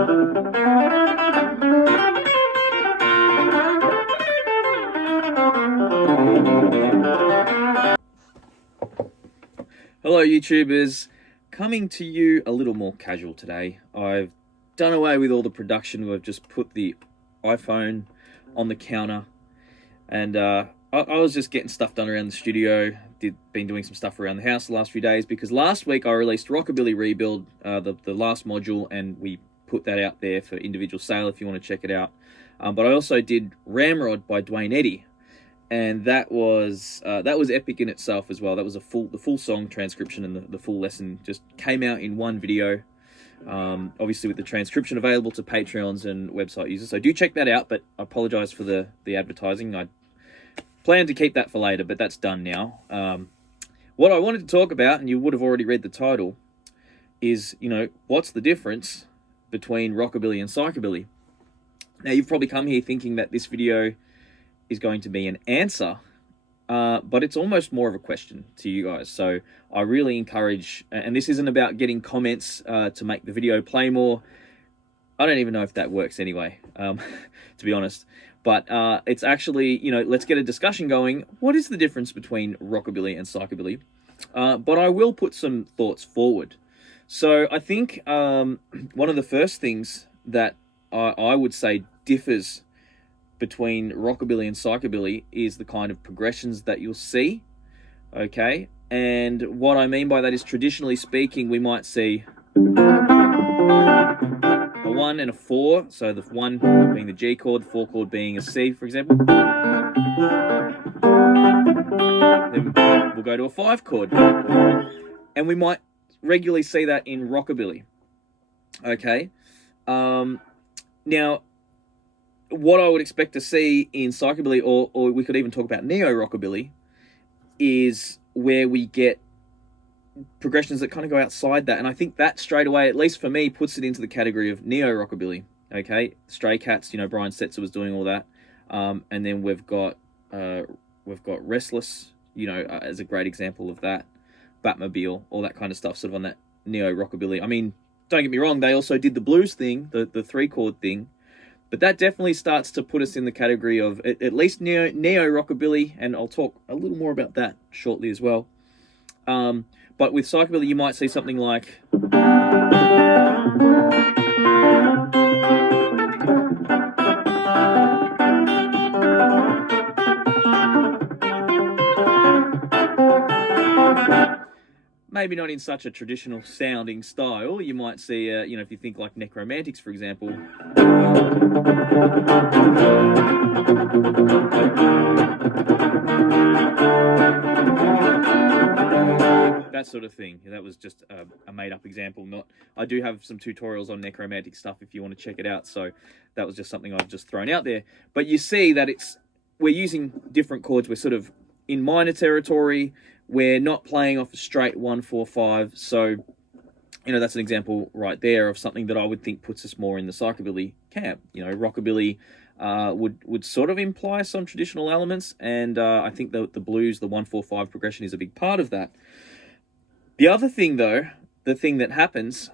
Hello YouTubers, coming to you a little more casual today. I've done away with all the production. We've just put the iPhone on the counter, and I was just getting stuff done around the studio. Been doing some stuff around the house the last few days, because last week I released Rockabilly Rebuild, the last module, and we put that out there for individual sale if you want to check it out. But I also did Ramrod by Dwayne Eddy, and that was epic in itself as well. That was the full song transcription, and the full lesson just came out in one video. Obviously with the transcription available to Patreons and website users, so do check that out. But I apologize for the advertising. I planned to keep that for later, but that's done now. What I wanted to talk about, and you would have already read the title, is, what's the difference between Rockabilly and Psychobilly? Now, you've probably come here thinking that this video is going to be an answer, but it's almost more of a question to you guys. So I really encourage, and this isn't about getting comments to make the video play more. I don't even know if that works anyway, to be honest. But it's actually, let's get a discussion going. What is the difference between Rockabilly and Psychobilly? But I will put some thoughts forward. So I think one of the first things that I would say differs between Rockabilly and Psychobilly is the kind of progressions that you'll see, okay? And what I mean by that is, traditionally speaking, we might see a 1 and a 4, so the 1 being the G chord, the 4 chord being a C, for example. Then we'll go to a 5 chord, and we might regularly see that in Rockabilly, okay? Now, what I would expect to see in Psychobilly, or we could even talk about neo-rockabilly, is where we get progressions that kind of go outside that. And I think that straight away, at least for me, puts it into the category of neo-rockabilly, okay? Stray Cats, Brian Setzer was doing all that. And then we've got Restless, as a great example of that. Batmobile, all that kind of stuff, sort of on that neo-rockabilly. I mean, don't get me wrong, they also did the blues thing, the 3-chord thing. But that definitely starts to put us in the category of at least neo-rockabilly, and I'll talk a little more about that shortly as well. But with Psychobilly, you might see something like... maybe not in such a traditional sounding style. You might see, if you think like Necromantics, for example. That sort of thing. That was just a made-up example. I do have some tutorials on Necromantic stuff if you want to check it out. So that was just something I've just thrown out there. But you see that we're using different chords. We're sort of in minor territory. We're not playing off a straight 1, 4, 5. So, that's an example right there of something that I would think puts us more in the Psychobilly camp. Rockabilly would sort of imply some traditional elements, and I think the blues, the 1, 4, 5 progression is a big part of that. The other thing, though, the thing that happens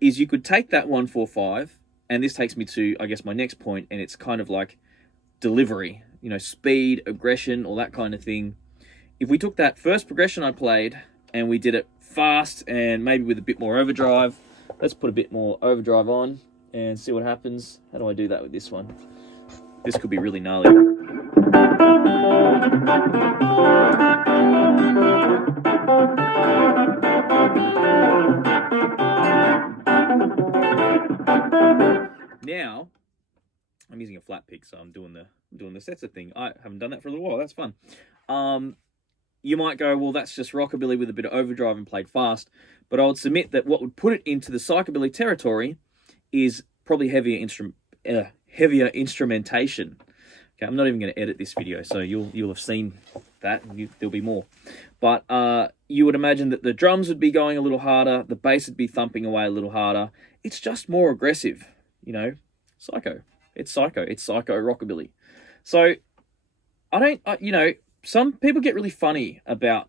is you could take that 1, 4, 5, and this takes me to, I guess, my next point, and it's kind of like delivery, speed, aggression, all that kind of thing. If we took that first progression I played and we did it fast and maybe with a bit more overdrive, let's put a bit more overdrive on and see what happens. How do I do that with this one? This could be really gnarly. Now, I'm using a flat pick, so I'm doing the Setzer thing. I haven't done that for a little while. That's fun. You might go, well, that's just Rockabilly with a bit of overdrive and played fast. But I would submit that what would put it into the Psychobilly territory is probably heavier instrumentation. Okay, I'm not even going to edit this video, so you'll have seen that, and there'll be more. But you would imagine that the drums would be going a little harder, the bass would be thumping away a little harder. It's just more aggressive, Psycho. It's Psycho Rockabilly. So some people get really funny about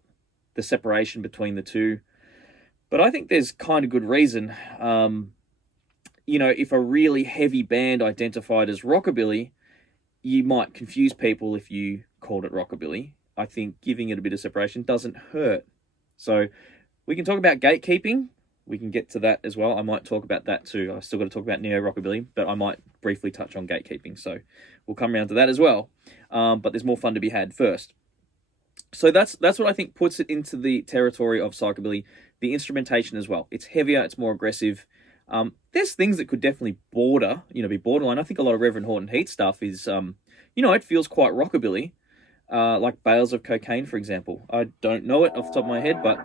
the separation between the two, but I think there's kind of good reason. you know, if a really heavy band identified as rockabilly, you might confuse people if you called it rockabilly. I think giving it a bit of separation doesn't hurt. So we can talk about gatekeeping. We can get to that as well. I might talk about that too. I've still got to talk about neo-rockabilly, but I might briefly touch on gatekeeping. So we'll come around to that as well. But there's more fun to be had first. So that's what I think puts it into the territory of psychobilly. The instrumentation as well. It's heavier. It's more aggressive. There's things that could definitely be borderline. I think a lot of Reverend Horton Heat stuff is, it feels quite rockabilly. Like Bales of Cocaine, for example. I don't know it off the top of my head, but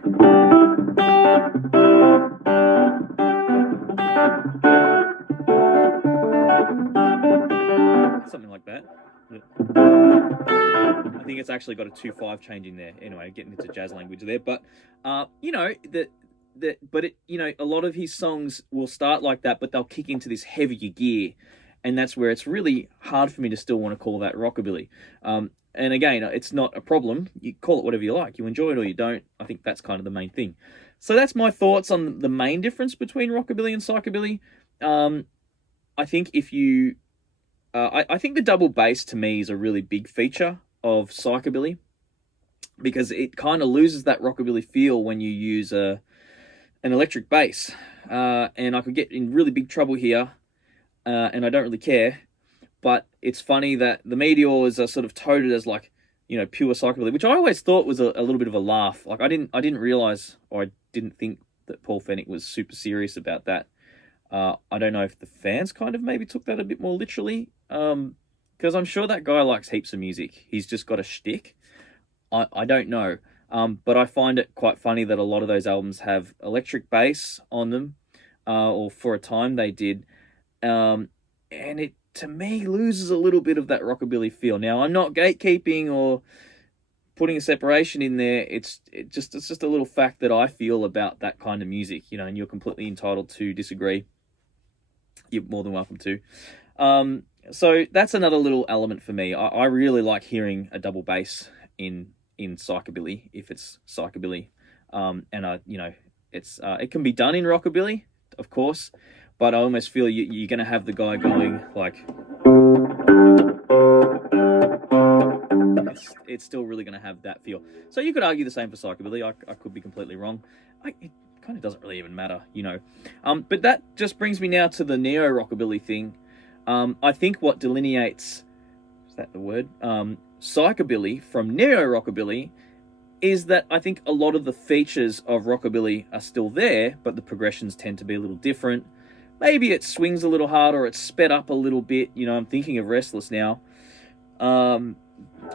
something like that. I think it's actually got a 2/5 change in there. Anyway, getting into jazz language there, but a lot of his songs will start like that, but they'll kick into this heavier gear, and that's where it's really hard for me to still want to call that rockabilly. And again, it's not a problem. You call it whatever you like. You enjoy it or you don't. I think that's kind of the main thing. So that's my thoughts on the main difference between rockabilly and psychobilly. I think I think the double bass to me is a really big feature of psychobilly, because it kind of loses that rockabilly feel when you use an electric bass. And I could get in really big trouble here, and I don't really care. But it's funny that the meteors are sort of touted as like, pure psychobilly, which I always thought was a little bit of a laugh. Like I didn't realize, or I didn't think that Paul Fennick was super serious about that. I don't know if the fans kind of maybe took that a bit more literally, because I'm sure that guy likes heaps of music. He's just got a shtick. I don't know, but I find it quite funny that a lot of those albums have electric bass on them, or for a time they did, and it, to me, loses a little bit of that rockabilly feel. Now, I'm not gatekeeping or putting a separation in there. It's just a little fact that I feel about that kind of music, and you're completely entitled to disagree. You're more than welcome to. So that's another little element for me. I really like hearing a double bass in psychobilly, if it's psychobilly. It can be done in rockabilly, of course, but I almost feel you're going to have the guy going like, it's still really going to have that feel. So you could argue the same for psychobilly. I could be completely wrong. It kind of doesn't really even matter, But that just brings me now to the neo-rockabilly thing. I think what delineates, is that the word, psychobilly from neo-rockabilly is that I think a lot of the features of rockabilly are still there, but the progressions tend to be a little different. Maybe it swings a little harder, or it's sped up a little bit. I'm thinking of Restless now.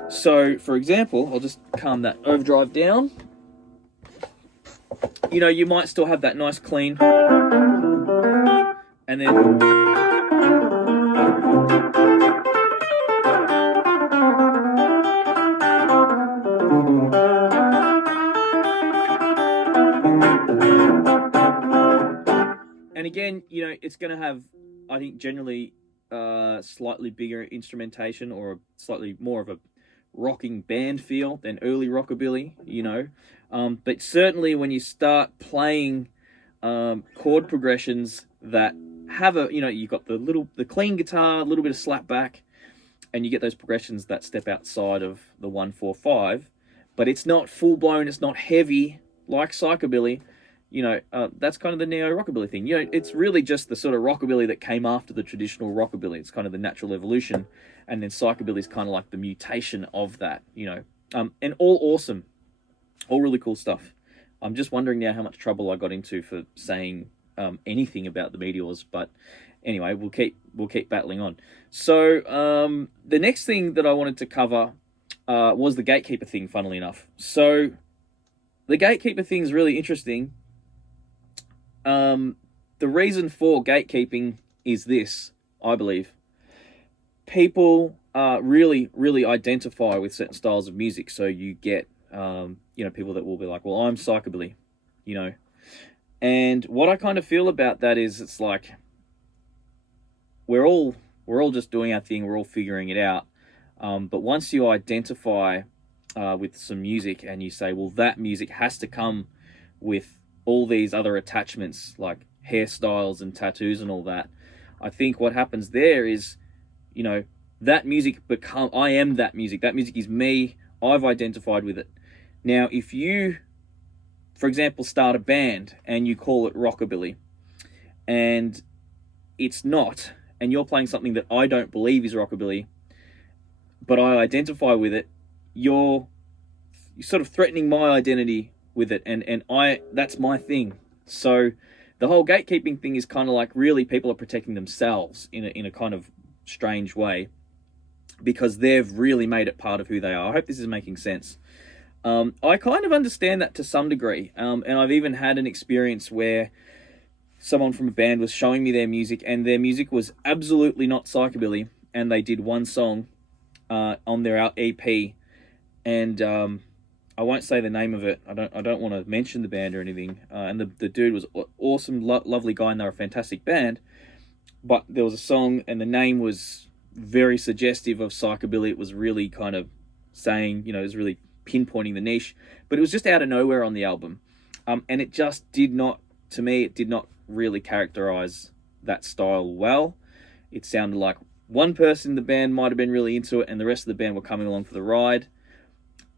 So, for example, I'll just calm that overdrive down. You might still have that nice clean, and then and again, it's going to have, I think, generally slightly bigger instrumentation, or slightly more of a rocking band feel than early rockabilly, but certainly when you start playing chord progressions that have you've got the clean guitar, a little bit of slap back, and you get those progressions that step outside of the 1-4-5, but it's not full blown, it's not heavy like psychobilly. That's kind of the neo-rockabilly thing. It's really just the sort of rockabilly that came after the traditional rockabilly. It's kind of the natural evolution, and then psychobilly is kind of like the mutation of that, and all awesome, all really cool stuff. I'm just wondering now how much trouble I got into for saying anything about the meteors, but anyway, we'll keep battling on. So the next thing that I wanted to cover was the gatekeeper thing, funnily enough. So the gatekeeper thing is really interesting. The reason for gatekeeping is this, I believe. People really, really identify with certain styles of music. So you get, people that will be like, well, I'm psychobilly, And what I kind of feel about that is, it's like, we're all just doing our thing. We're all figuring it out. But once you identify with some music and you say, well, that music has to come with all these other attachments, like hairstyles and tattoos and all that. I think what happens there is, you know, that music I am that music. That music is me. I've identified with it. Now, if you, for example, start a band and you call it Rockabilly, and it's not, and you're playing something that I don't believe is Rockabilly, but I identify with it, you're sort of threatening my identity with it, and that's my thing. So the whole gatekeeping thing is kind of like, really, people are protecting themselves in a kind of strange way, because they've really made it part of who they are. I hope this is making sense. I kind of understand that to some degree, and I've even had an experience where someone from a band was showing me their music, and their music was absolutely not psychobilly, and they did one song on their EP, and I won't say the name of it. I don't want to mention the band or anything. And the dude was awesome, lovely guy, and they're a fantastic band. But there was a song, and the name was very suggestive of psychobilly. It was really kind of saying, you know, it was really pinpointing the niche, but it was just out of nowhere on the album. And it just did not, to me, it did not really characterize that style well. It sounded like one person in the band might have been really into it, and the rest of the band were coming along for the ride.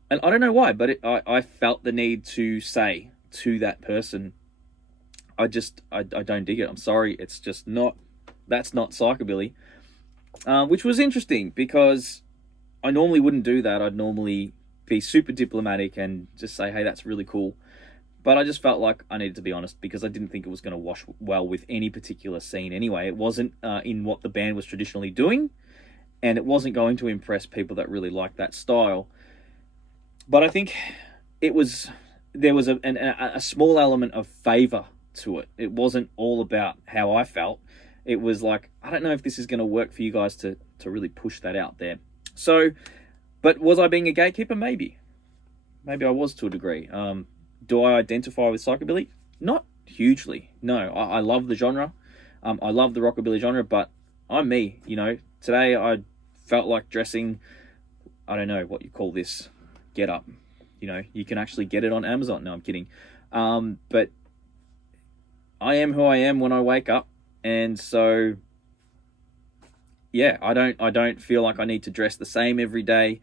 And I don't know why, but I felt the need to say to that person, I don't dig it. I'm sorry, it's just not, that's not psychobilly. Which was interesting, because I normally wouldn't do that. I'd normally be super diplomatic and just say, hey, that's really cool. But I just felt like I needed to be honest, because I didn't think it was going to wash well with any particular scene anyway. It wasn't in what the band was traditionally doing, and it wasn't going to impress people that really liked that style. But I think there was a small element of favor to it. It wasn't all about how I felt. It was like, I don't know if this is going to work for you guys to really push that out there. So, but was I being a gatekeeper? Maybe I was, to a degree. Do I identify with psychobilly? Not hugely. No, I love the genre. I love the rockabilly genre, but I'm me. You know, today I felt like dressing, I don't know what you call this, get up. You know, you can actually get it on Amazon. No, I'm kidding. But I am who I am when I wake up. And so, yeah, I don't feel like I need to dress the same every day,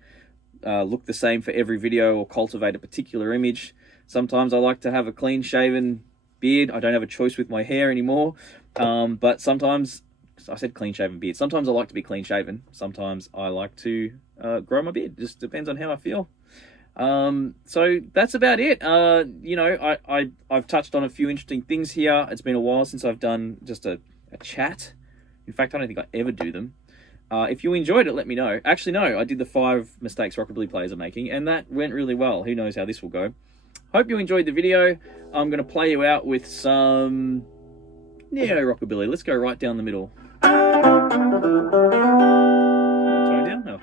look the same for every video, or cultivate a particular image. Sometimes I like to have a clean-shaven beard. I don't have a choice with my hair anymore. But sometimes, I said clean-shaven beard. Sometimes I like to be clean-shaven. Sometimes I like to grow my beard. Just depends on how I feel. So that's about it. You know, I've touched on a few interesting things here. It's been a while since I've done just a chat. In fact, I don't think I ever do them. If you enjoyed it, let me know. Actually, no, I did the 5 mistakes rockabilly players are making, and that went really well. Who knows how this will go. Hope you enjoyed the video. I'm going to play you out with some neo-rockabilly. Let's go right down the middle. Tone down? No.